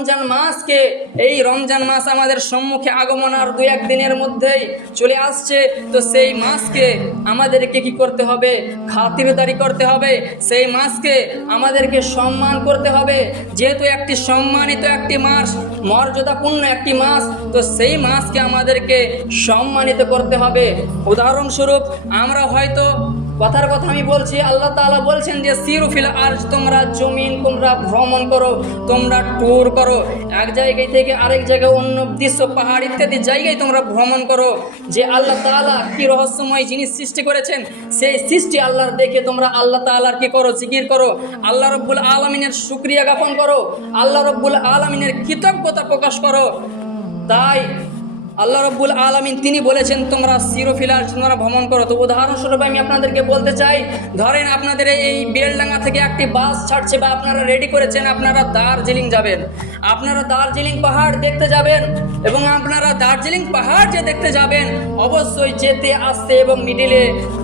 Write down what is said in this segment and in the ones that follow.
রমজান মাসকে, এই রমজান মাস আমাদের সম্মুখে আগমন আর 2-1 দিনের মধ্যেই চলে আসছে। তো সেই মাসকে আমাদেরকে কি করতে হবে? খাতিরদারি করতে হবে। সেই মাসকে আমাদেরকে সম্মান করতে হবে, যেহেতু একটি সম্মানিত একটি মাস, মর্যাদাপূর্ণ একটি মাস, তো সেই মাসকে আমাদেরকে সম্মানিত করতে হবে। উদাহরণস্বরূপ আমরা হয়তো, কথার কথা আমি বলছি, আল্লাহ তাআলা বলছেন যে সিরু ফিল আরজ, তোমরা জমিন তোমরা ভ্রমণ করো, তোমরা ট্যুর করো, এক জায়গায় থেকে আরেক জায়গায়, অন্য দৃশ্য, পাহাড় ইত্যাদি জায়গায় তোমরা ভ্রমণ করো। যে আল্লাহ তাআলা কি রহস্যময় জিনিস সৃষ্টি করেছেন, সেই সৃষ্টি আল্লাহর দেখে তোমরা আল্লাহ তাআলার কি করো? জিকির করো, আল্লাহ রব্বুল আলামিনের শুকরিয়া জ্ঞাপন করো, আল্লাহ রব্বুল আলামিনের কৃতজ্ঞতা প্রকাশ করো। তাই আল্লাহ রব্বুল আলামিন তিনি বলেছেন তোমরা সিরোফিলার তোমরা ভ্রমণ করো। তো উদাহরণস্বরূপ আমি আপনাদেরকে বলতে চাই, ধরেন আপনাদের এই বেলডাঙ্গা থেকে একটি বাস ছাড়ছে, বা আপনারা রেডি করেছেন, আপনারা দার্জিলিং যাবেন, আপনারা দার্জিলিং পাহাড় দেখতে যাবেন, এবং আপনারা দার্জিলিং পাহাড় যে দেখতে যাবেন, অবশ্যই যেতে আসতে এবং মিডিলে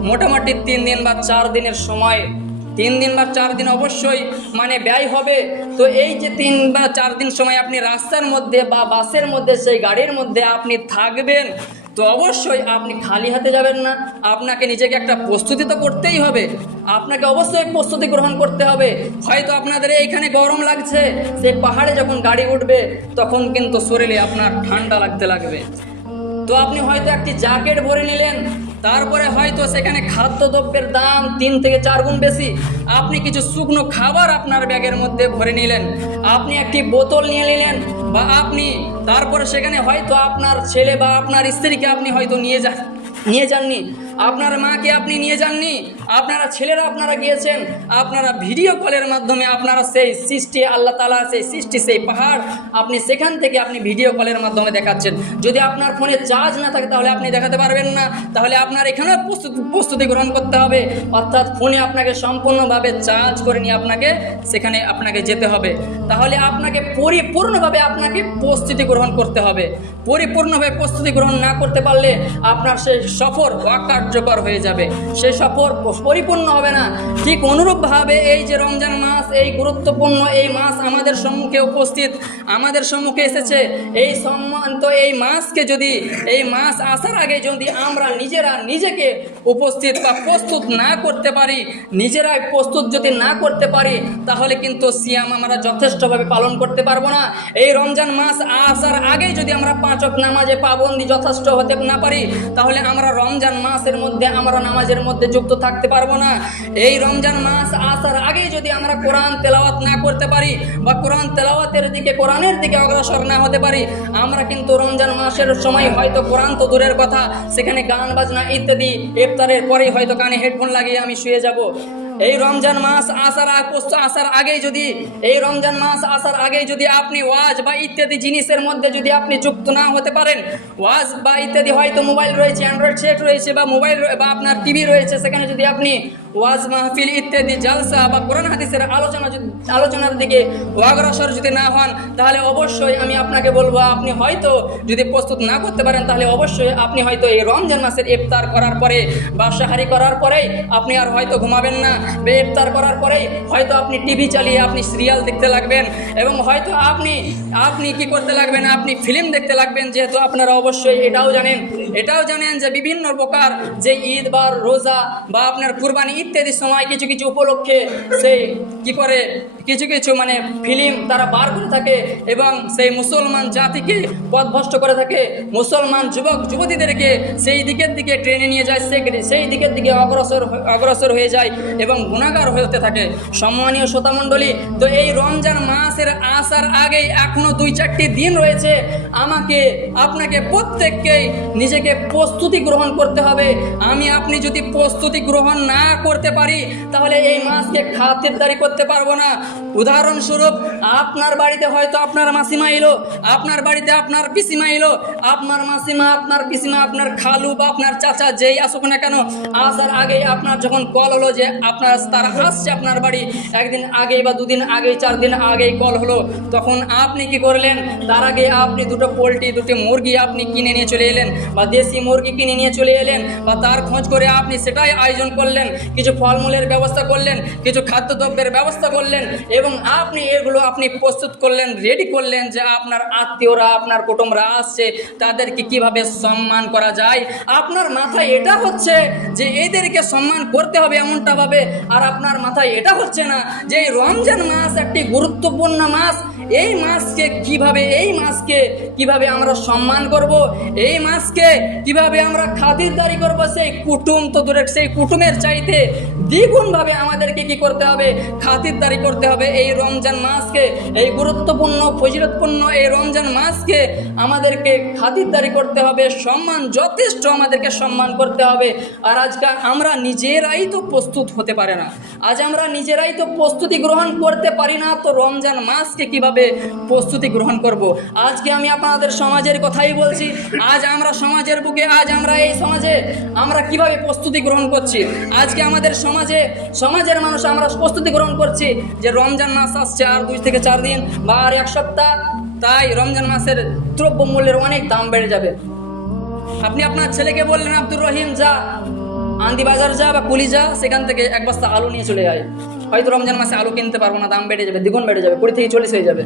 মোটামুটি 3 দিন বা 4 দিনের সময়, 3 দিন বা 4 দিন অবশ্যই ব্যয় হবে। তো এই যে 3 বা 4 দিন সময় আপনি রাস্তার মধ্যে বা বাসের মধ্যে, সেই গাড়ির মধ্যে আপনি থাকবেন, তো অবশ্যই আপনি খালি হাতে যাবেন না, আপনাকে নিজেকে একটা প্রস্তুতি তো করতেই হবে, আপনাকে অবশ্যই প্রস্তুতি গ্রহণ করতে হবে। হয়তো আপনাদের এইখানে গরম লাগছে, সেই পাহাড়ে যখন গাড়ি উঠবে তখন কিন্তু শরীরে আপনার ঠান্ডা লাগতে লাগবে। তো আপনি হয়তো একটি জ্যাকেট ভরে নিলেন, তারপরে হয়তো সেখানে খাদ্যদ্রব্যের দাম 3 থেকে 4 গুণ বেশি, আপনি কিছু শুকনো খাবার আপনার ব্যাগের মধ্যে ভরে নিলেন, আপনি একটি বোতল নিয়ে নিলেন, বা আপনি তারপরে সেখানে হয়তো আপনার ছেলে বা আপনার স্ত্রীকে আপনি হয়তো নিয়ে যাননি, আপনার মাকে আপনি নিয়ে যাননি, আপনারা ছেলেরা আপনারা গিয়েছেন, আপনারা ভিডিও কলের মাধ্যমে আপনারা সেই সৃষ্টি, আল্লাহ তাআলা সেই সৃষ্টি, সেই পাহাড়, আপনি সেখান থেকে আপনি ভিডিও কলের মাধ্যমে দেখাচ্ছেন। যদি আপনার ফোনে চার্জ না থাকে তাহলে আপনি দেখাতে পারবেন না, তাহলে আপনার এখানে প্রস্তুতি গ্রহণ করতে হবে, অর্থাৎ ফোনে আপনাকে সম্পূর্ণভাবে চার্জ করে নিয়ে সেখানে আপনাকে যেতে হবে। তাহলে আপনাকে পরিপূর্ণভাবে আপনাকে প্রস্তুতি গ্রহণ করতে হবে। পরিপূর্ণভাবে প্রস্তুতি গ্রহণ না করতে পারলে আপনার সেই সফর অকার্যকর হয়ে যাবে, সেই সফর পরিপূর্ণ হবে না। ঠিক অনুরূপভাবে এই যে রমজান মাস, এই গুরুত্বপূর্ণ এই মাস আমাদের সম্মুখে উপস্থিত, আমাদের সম্মুখে এসেছে, এই সম্মানিত এই মাসকে যদি, এই মাস আসার আগে যদি আমরা নিজেকে উপস্থিত বা প্রস্তুত না করতে পারি, নিজেরাই প্রস্তুত যদি না করতে পারি, তাহলে কিন্তু সিয়াম আমরা যথেষ্টভাবে পালন করতে পারবো না। এই রমজান মাস আসার আগেই যদি আমরা 5 ওয়াক্ত নামাজে পাবন্দি যথেষ্ট হতে না পারি, তাহলে আমরা রমজান মাসের মধ্যে আমরা নামাজের মধ্যে যুক্ত থাকতে পারবো না। এই রমজান মাস আসার আগেই যদি আমরা কোরআন তেলাওয়াত না করতে পারি, বা কোরআন তেলাওয়াতের দিকে, কোরআনের দিকে অগ্রসর না হতে পারি, আমরা কিন্তু রমজান মাসের সময় হয়তো কোরআন তো দূরের কথা, সেখানে গান বাজনা ইত্যাদি, ইফতারের পরেই হয়তো কানে হেডফোন লাগিয়ে আমি শুয়ে যাব। এই রমজান মাস আসার আগেই যদি, এই রমজান মাস আসার আগেই যদি আপনি ওয়াজ বা ইত্যাদি জিনিসের মধ্যে যদি আপনি যুক্ত না হতে পারেন, ওয়াজ বা ইত্যাদি, হয়তো মোবাইল রয়েছে, অ্যান্ড্রয়েড সেট রয়েছে, বা মোবাইল বা আপনার টিভি রয়েছে, সেখানে যদি আপনি ওয়াজ মাহফিল ইত্যাদি জালসা বা কোরআন হাদিসের আলোচনার দিকে অগ্রসর যদি না হন, তাহলে অবশ্যই আমি আপনাকে বলবো, আপনি হয়তো যদি প্রস্তুত না করতে পারেন, তাহলে অবশ্যই আপনি হয়তো এই রমজান মাসের ইফতার করার পরে বা সাহারি করার পরেই আপনি আর হয়তো ঘুমাবেন না, বা ইফতার করার পরেই হয়তো আপনি টিভি চালিয়ে আপনি সিরিয়াল দেখতে লাগবেন, এবং হয়তো আপনি কি করতে লাগবেন, আপনি ফিল্ম দেখতে লাগবেন। যেহেতু আপনারা অবশ্যই এটাও জানেন যে বিভিন্ন প্রকার যে ঈদ বা রোজা বা আপনার কুরবানি ইত্যাদি সময় কিছু উপলক্ষে সেই কি করে কিছু ফিল্ম তারা বার করে থাকে, এবং সেই মুসলমান জাতিকে পথভ্রষ্ট করে থাকে, মুসলমান যুবক যুবতীদেরকে সেই দিকের দিকে ট্রেনে নিয়ে যায়, সেই দিকের দিকে অগ্রসর হয়ে যায় এবং গুনাহগার হতে থাকে। সম্মানীয় শ্রোতামণ্ডলী, তো এই রমজান মাসের আসার আগেই এখনো 2-4টি দিন রয়েছে, আপনাকে প্রত্যেককেই নিজেকে প্রস্তুতি গ্রহণ করতে হবে। আপনি যদি প্রস্তুতি গ্রহণ না করতে পারি, তাহলে এই মাসকে খাতিরদারি করতে পারবো না। উদাহরণস্বরূপ, আপনার বাড়িতে হয়তো আপনার মাসিমা এলো, আপনার বাড়িতে আপনার পিসিমা এলো, আপনার মাসিমা, আপনার পিসিমা, আপনার খালু বা আপনার চাচা যেই আসুক না কেন, আসার আগেই আপনার যখন কল হলো যে তারা আসছে আপনার বাড়ি, 1 দিন আগেই বা 2 দিন আগেই, 4 দিন আগেই কল হলো, তখন আপনি কি করলেন? তার আগে আপনি 2টো পোলট্রি, 2টি মুরগি আপনি কিনে নিয়ে চলে এলেন, বা দেশি মুরগি কিনে নিয়ে চলে এলেন, বা তার খোঁজ করে আপনি সেটাই আয়োজন করলেন, কিছু ফলমূলের ব্যবস্থা করলেন, কিছু খাদ্যদ্রব্যের ব্যবস্থা করলেন, এবং আপনি এগুলো আপনি প্রস্তুত করলেন, রেডি করলেন যে আপনার আত্মীয়রা, আপনার কুটুমরা আসছে, তাদেরকে কিভাবে সম্মান করা যায়। আপনার মাথায় এটা হচ্ছে যে এদেরকে সম্মান করতে হবে এমনটা ভাবে, আর আপনার মাথায় এটা হচ্ছে না যে এই রমজান মাস একটি গুরুত্বপূর্ণ মাস, এই মাসকে কিভাবে আমরা সম্মান করব, এই মাসকে কিভাবে আমরা খাতিরদারি করব। সেই কুটুম তো দূরে, সেই কুটুমের চাইতে দ্বিগুণভাবে আমাদেরকে কি করতে হবে, খাতিরদারি করতে হবে। এই রমজান মাসকে, এই গুরুত্বপূর্ণ ফজিলতপূর্ণ এই রমজান মাসকে আমাদেরকে খাতিরদারি করতে হবে, সম্মান যথেষ্ট আমাদেরকে সম্মান করতে হবে। আর আজকাল আমরা নিজেরাই তো প্রস্তুত হতে পারে না, আজ আমরা নিজেরাই তো প্রস্তুতি গ্রহণ করতে পারি না, তো রমজান মাসকে কিভাবে প্রস্তুতি গ্রহণ করব। আজকে আমি আপনাদের সমাজের কথাই বলছি, আজ আমরা সমাজের বুকে, আজ আমরা এই সমাজে আমরা কিভাবে প্রস্তুতি গ্রহণ করছি। আজকে আমাদের সমাজের মানুষ আমরা প্রস্তুতি গ্রহণ করছি যে রমজান মাস আসছে আর 2 থেকে 4 দিন বা আর 1 সপ্তাহ, তাই রমজান মাসের দ্রব্য মূল্যের অনেক দাম বেড়ে যাবে। আপনি আপনার ছেলেকে বললেন, আব্দুর রহিম যা আন্দি বাজার যা বা কুলি যা, সেখান থেকে 1 বস্তা আলু নিয়ে চলে যায়। হয়তো রমজান মাসে আলু কিনতে পারবো না, দাম বেড়ে যাবে, দ্বিগুণ বেড়ে যাবে, 20 থেকে 40 হয়ে যাবে।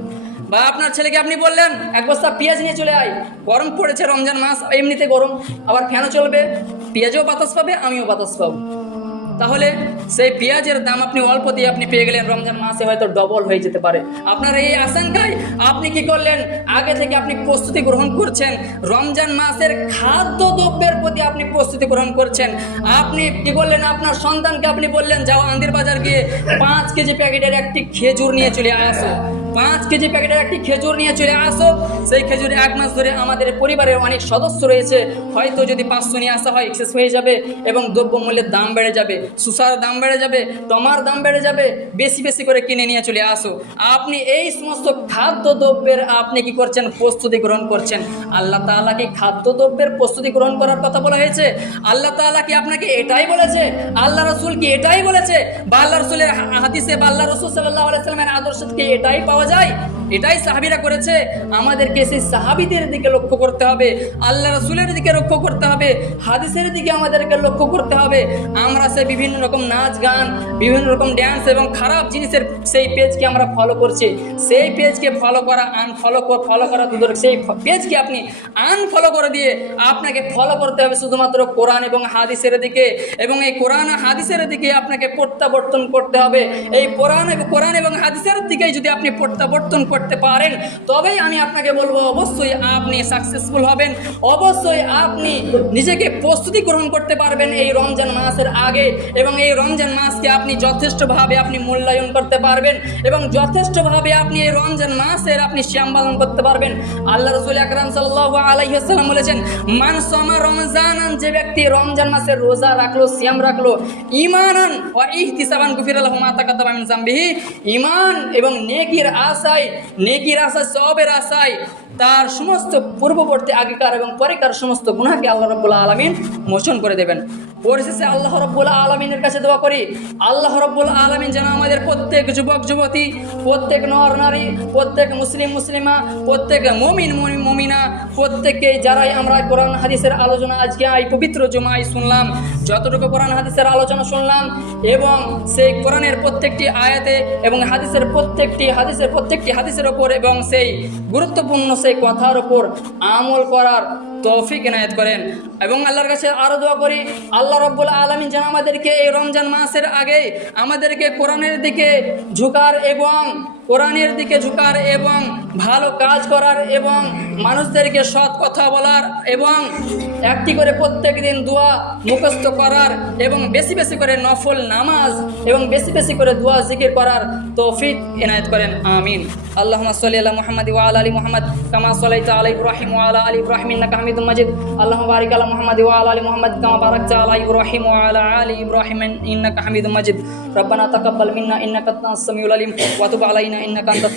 বা আপনার ছেলেকে আপনি বললেন 1 বস্তা পেঁয়াজ নিয়ে চলে আয়, গরম পড়েছে, রমজান মাস এমনিতে গরম, আবার ফ্যানও চলবে, পেঁয়াজও বাতাস পাবে, আমিও বাতাস পাবো। তাহলে সেই পেঁয়াজের দাম আপনি অল্প দিয়ে আপনি পেয়ে গেলেন, রমজান মাসে হয়তো ডবল হয়ে যেতে পারে। আপনার এই আশঙ্কায় আপনি কি করলেন, আগে থেকে আপনি প্রস্তুতি গ্রহণ করছেন, রমজান মাসের খাদ্যদ্রব্যের প্রতি আপনি প্রস্তুতি গ্রহণ করছেন। আপনি কি করলেন, আপনার সন্তানকে আপনি বললেন যাও আন্দির বাজার গিয়ে 5 কেজি প্যাকেটের একটি খেজুর নিয়ে চলে আসো, 5 কেজি প্যাকেটের একটি খেজুর নিয়ে চলে আসো। সেই খেজুর 1 মাস ধরে আমাদের পরিবারের অনেক সদস্য রয়েছে, হয়তো যদি 500 নিয়ে আসা হয় এক্সেস হয়ে যাবে, এবং দ্রব্যমূল্যের দাম বেড়ে যাবে, সুসার দাম বেড়ে যাবে, টমার দাম বেড়ে যাবে, বেশি বেশি করে কিনে নিয়ে চলে আসো। আপনি এই সমস্ত খাদ্যদ্রব্যের আপনি কি করছেন, প্রস্তুতি গ্রহণ করছেন। আল্লাহ তাআলা কি খাদ্যদ্রব্যের প্রস্তুতি গ্রহণ করার কথা বলা হয়েছে? আল্লাহ তাআলা কি আপনাকে এটাই বলেছে? আল্লাহ রাসূল কি এটাই বলেছে? বা আল্লাহ রাসূলের হাদিসে বা আল্লাহ রাসূল সাল্লাল্লাহু আলাইহি সাল্লামের আদর্শ থেকে এটাই পাওয়া যায়? এটাই সাহাবীরা করেছে। আমাদেরকে সেই সাহাবীদের দিকে লক্ষ্য করতে হবে, আল্লাহ রাসূলের দিকে লক্ষ্য করতে হবে, হাদিসের দিকে আমাদেরকে লক্ষ্য করতে হবে। আমরা সেই বিভিন্ন রকম নাচ গান, বিভিন্ন রকম ড্যান্স এবং খারাপ জিনিসের সেই পেজকে আমরা ফলো করছি। সেই পেজকে ফলো করা দূর, সেই পেজকে আপনি আনফলো করে দিয়ে আপনাকে ফলো করতে হবে শুধুমাত্র কোরআন এবং হাদিসের দিকে, এবং এই কোরআন হাদিসের দিকে আপনাকে প্রত্যাবর্তন করতে হবে। এই কোরআন এবং হাদিসের দিকেই যদি আপনি প্রত্যাবর্তন করতে পারেন, তবেই আমি আপনাকে বলবো অবশ্যই আপনি সাকসেসফুল হবেন, অবশ্যই আপনি নিজেকে প্রস্তুতি গ্রহণ করতে পারবেন এই রমজান মাসের আগে, এবং এই রমজান মাসকে আপনি যথেষ্টভাবে আপনি মূল্যায়ন করতে পারবেন, এবং যথেষ্টভাবে আপনি এই রমজান মাসের আপনি সিয়াম পালন করতে পারবেন। আল্লাহ রাসূল আকরাম সাল্লাল্লাহু আলাইহি ওয়াসাল্লাম বলেছেন, মান সামা রমজানান, যে ব্যক্তি রমজান মাসের রোজা রাখলো, সিয়াম রাখলো, ঈমানান ওয়া ইহতিসাবান গুফিরা লাহু মা তাকাদ্দামা মিন যামবিহি, ঈমান এবং নেকির আশায়, সওয়াবের আশায় তার সমস্ত পূর্ববর্তী আগেকার এবং পরেকার সমস্ত গুনাহকে আল্লাহ রাব্বুল আলামিন মোচন করে দেবেন। পরিশেষে আল্লাহ রাব্বুল আলামিনের কাছে দোয়া করি, আল্লাহ রাব্বুল আলামিন যেন আমাদের প্রত্যেক যুবক যুবতী, প্রত্যেক নর নারী, প্রত্যেক মুসলিম মুসলিমা, প্রত্যেক মুমিন মুমিনা, প্রত্যেককে যারাই আমরা কোরআন হাদিসের আলোচনা আজকে এই পবিত্র জুমায় শুনলাম, যতটুকু কোরআন হাদিসের আলোচনা শুনলাম, এবং সেই কোরআনের প্রত্যেকটি আয়াতে এবং হাদিসের প্রত্যেকটি হাদিসের ওপর এবং সেই গুরুত্বপূর্ণ সেই কথার ওপর আমল করার তৌফিক এনায়েত করেন। এবং আল্লাহর কাছে আরও দোয়া করি, আল্লাহ রাব্বুল আলামিন যেন আমাদেরকে এই রমজান মাসের আগে আমাদেরকে কোরআনের দিকে ঝুঁকার এবং ভালো কাজ করার এবং মানুষদেরকে সৎ কথা বলার এবং একটি করে প্রত্যেক দিন দোয়া মুখস্থ করার এবং বেশি বেশি করে নফল নামাজ এবং বেশি বেশি করে দোয়া জিকির করার তৌফিক এনায়েত করেন, আমিন। আল্লাহুম্মা সাল্লি আলা মুহাম্মাদ ওয়া আলা আলি মুহাম্মাদ কামা সাল্লাইতা আলা ইব্রাহিম ওয়া আলা আলি ইব্রাহিম ইন্নাকা হামিদুম মাজিদ। আল্লাহুম্মা বারিক আলা মুহাম্মাদ ওয়া আলা আলি মুহাম্মাদ কামা বারাকতা আলা ইব্রাহিম ওয়া আলা আলি ইব্রাহিম ইন্নাকা হামিদুম মাজিদ। রব্বানা তাকাব্বাল মিন্না ইন্নাকা আনতাস সামিউল আলিম ওয়া তুব আলাইনা ইন্নাকা